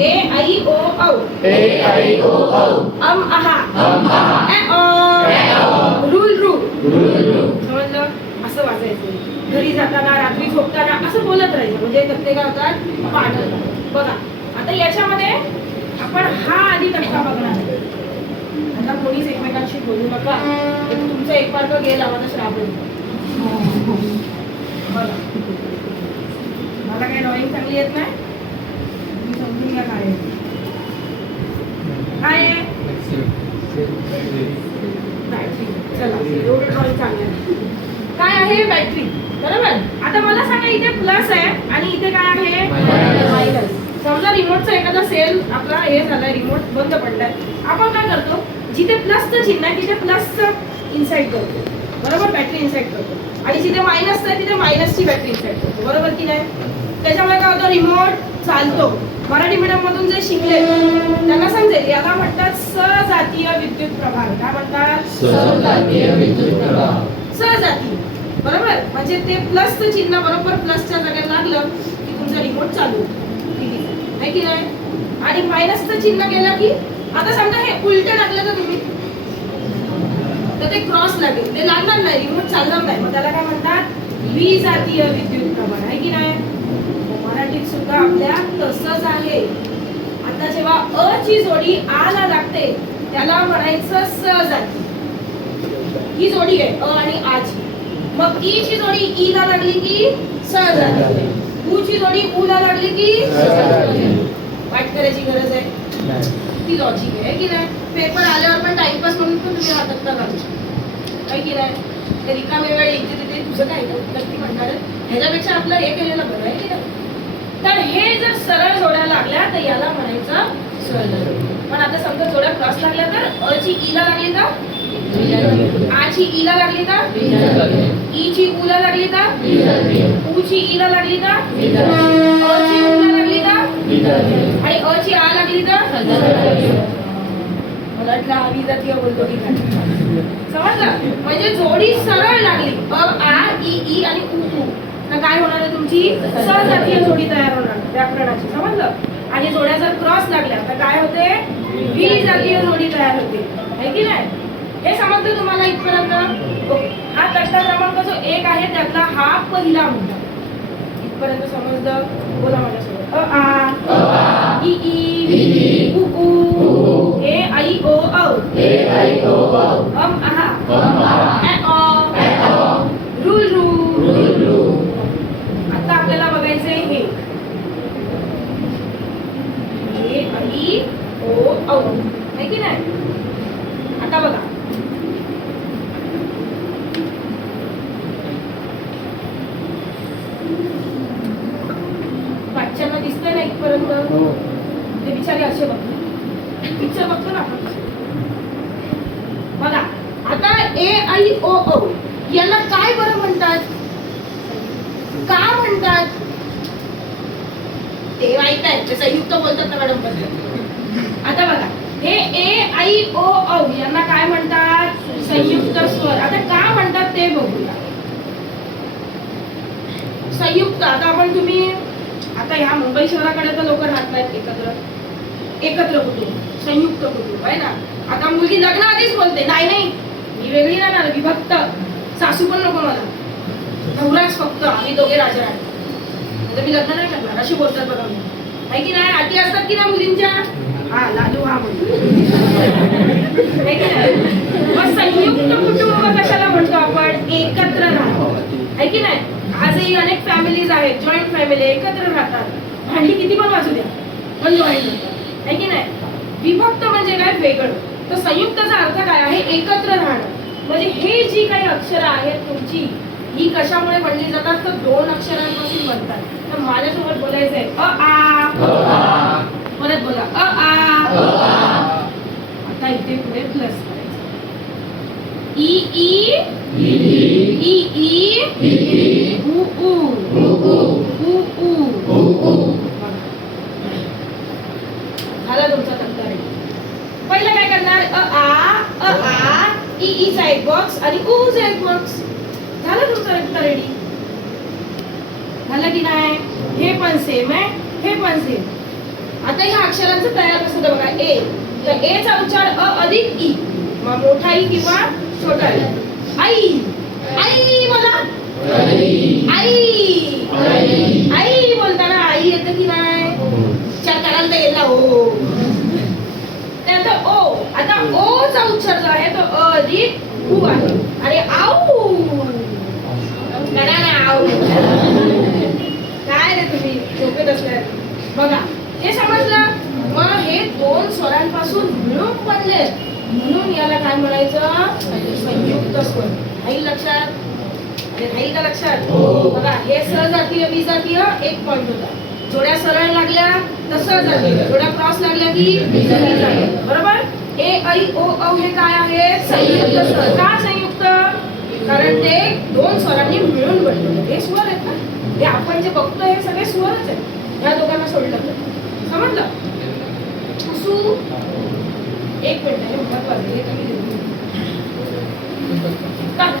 ए आई ओ औ आहा ए ओ रूल रू समजलं. असं वाचायचं घरी जाताना रात्री झोपताना असं बोलत राहायचं म्हणजे तक्ते काय होतात पाठ होतात. बघा आता याच्यामध्ये आपण हा आधी तक्ता बघणार आहे. आता कोणीच एकमेकांशी बोलू नका. तुमचं एक मार्क गेला माझा श्राप बघा. मला काही ड्रॉइंग चांगली येत नाही. तुम्ही समजून घ्या काय काय आहे. बॅटरी. चला एवढं ड्रॉइंग चांगलं आहे. काय आहे बॅटरी बरोबर. आता मला सांगा इथे प्लस आहे आणि इथे काय आहे मायनस. समजा रिमोटचा एखादा सेल आपला हे झालाय रिमोट बंद पडलाय. आपण काय करतो जिथे प्लसचं चिन्ह आहे तिथे प्लसचं इन्साइड करतो बरोबर. बॅटरी इन्साइड करतो आणि जिथे मायनस आहे तिथे मायनसची बॅटरी इन्साइड करतो बरोबर की नाही. त्याच्यामुळे काय होतं रिमोट चालतो. मराठी मीडियम मधून जे शिकले त्यांना समजेल याला म्हणतात सजातीय विद्युत प्रभार. काय म्हणतात सजातीय विद्युत प्रभार. सजातीय बरोबर म्हणजे ते प्लसचं चिन्ह बरोबर प्लसच्या जागेला लागलं की तुमचा रिमोट चालू आहे की नाही. आणि मायनसचं चिन्ह केलं की आता समजा हे उलटं टाकलं तर तुम्ही तर ते क्रॉस लागेल ते लागणार नाही रिमोट चालणार नाही. मग त्याला काय म्हणतात विजातीय विद्युत प्रभार आहे की नाही. मराठीत सुद्धा आपल्या तसंच आहे. आता जेव्हा अ ची जोडी आ ला लागते त्याला म्हणायचं सजाती. ही जोडी आहे अ आणि आ ची. मग ई ची जोडी ई ला लागली की सजाती. उ ची जोडी उ ला लागली की वाट करायची गरज आहे. ती लॉजिक आहे की नाही. पेपर आल्यावर पण टाइमपास म्हणून पण तुम्ही हा तक्ता घालू शकता की नाही. ते रिकामे वेळ इथे तिथे तुझं काय नक्की म्हणणार ह्याच्यापेक्षा आपलं हे केलेलं बरं आहे की नाही. तर हे जर सरळ जोड्या लागल्या तर याला म्हणायचं सरळ. पण आता समजा जोड्या क्रॉस लागल्या तर अ ची ई ला लागली का आ ची ई ला लागली का ई ची उ ला लागली का उ ची ई ला लागली का अ ची उ ला लागली का आणि अ ची आ लागली का. मला वाटलं हा विजातीय बोलतो की काय समजलं. म्हणजे जोडी सरळ लागली अ आ ई ई आणि उ उ तर काय होणार आहे तुमची सजातीय जोडी तयार होणार व्याकरणाची समजलं. आणि जोड्या जर क्रॉस लागल्या तर काय होते विजातीय जोडी तयार होते है की नाही. हे समजलं तुम्हाला इथपर्यंत. हा तक्ता क्रमांक जो 1 आहे त्यातला हा पहिला मुद्दा इथपर्यंत समजलं. बोला माझ्यासोबत अ आ ई ई उ ऊ ए आई ओ औ आहा ए ओ रूल रू. आता आपल्याला बघायचंय हे ए आई ओ औ है की नाही. आता बघा बाच्चांना दिसतंय ना इथपर्यंत. ते बिचारे असे बघतो पिक्चर बघतो ना आपण. बघा आता ए आई ओ औ यांना काय बरं म्हणतात का म्हणतात ते माहित आहे. ते संयुक्त बोलतात ना मॅडम. आता बघा हे ए आई ओ औ यांना काय म्हणतात संयुक्त स्वर. आता का म्हणतात ते बघूया. संयुक्त आता आपण तुम्ही आता ह्या मुंबई शहराकडे तर लोक राहत नाहीत एकत्र कुटुंब संयुक्त कुटुंब आहे ना. आता मुलगी लग्न आधीच बोलते नाही नाही मी वेगळी राहणार विभक्त. सासू पण नको मला नवराच फक्त आम्ही दोघे राजा राहतो. मी लग्न नाही करणार अशी बोलतात बघा. आहे की नाही. आटी असतात की ना मुलींच्या हा लालू हा म्हणतो. मग संयुक्त कुटुंब कशाला म्हणतो आपण एकत्र राहतो आहे की नाही. आजही अनेक फॅमिलीज आहेत जॉईंट फॅमिली एकत्र राहतात. भांडी किती पण वाजू द्या पण जॉईंट होतात आहे की नाही. विभक्त म्हणजे काय वेगळं. तर संयुक्तचा अर्थ काय आहे एकत्र राहणं. म्हणजे हे जी काही अक्षरं आहेत तुमची ही कशामुळे बनली जातात तर 2 अक्षरांपासून बनतात. तर माझ्यासोबत बोलायचंय अ आ परत बोला अ आ. आता इथे पुढे प्लस करायचं ई ई ई ई उ ऊ. झाला तुमचा तक्ता रेडी. पहिलं काय करणार अ आ ई ई चा एक बॉक्स आणि ऊ चा एक बॉक्स. झालं तुमचा तक्ता रेडी. झालं की नाही. हे पण सेम आहे हे पण सेम. आता ह्या अक्षरांचं तयार कसं होतं बघा. ए, तर ए चा उच्चार अ अधिक ई, मग मोठा ई किंवा छोटा ई. आई, आई बोला. आई, आई बोलताना आई येतं की नाही? चार करायला तर गेला हो. त्यानंतर ओ. आता ओ चा उच्चार जो आहे तो अ अधिक उ आहे. आणि आऊ आऊ काय रे तुम्ही झोपेत असल्या बघा. हे समजलं. मग हे दोन स्वरांपासून मिळून बनले म्हणून याला काय म्हणायचं? संयुक्त स्वर. राहील लक्षात? राहील का लक्षात? बघा हे सजातीय विजातीय एक पॉइंट होता. जोड्या सरळ लागल्या तर सजातीय, जोड्या क्रॉस लागल्या की विजातीय. बरोबर. ए ऐ ओ औ हे काय आहे? संयुक्त स्वर. का संयुक्त? कारण ते दोन स्वरांनी मिळून बनले. हे स्वर आहेत ना, हे आपण जे बघतो हे सगळे स्वरच आहेत. या दोघांना सोडलं तर समजलं. एक मिनिट, हे महत्वाचं आहे.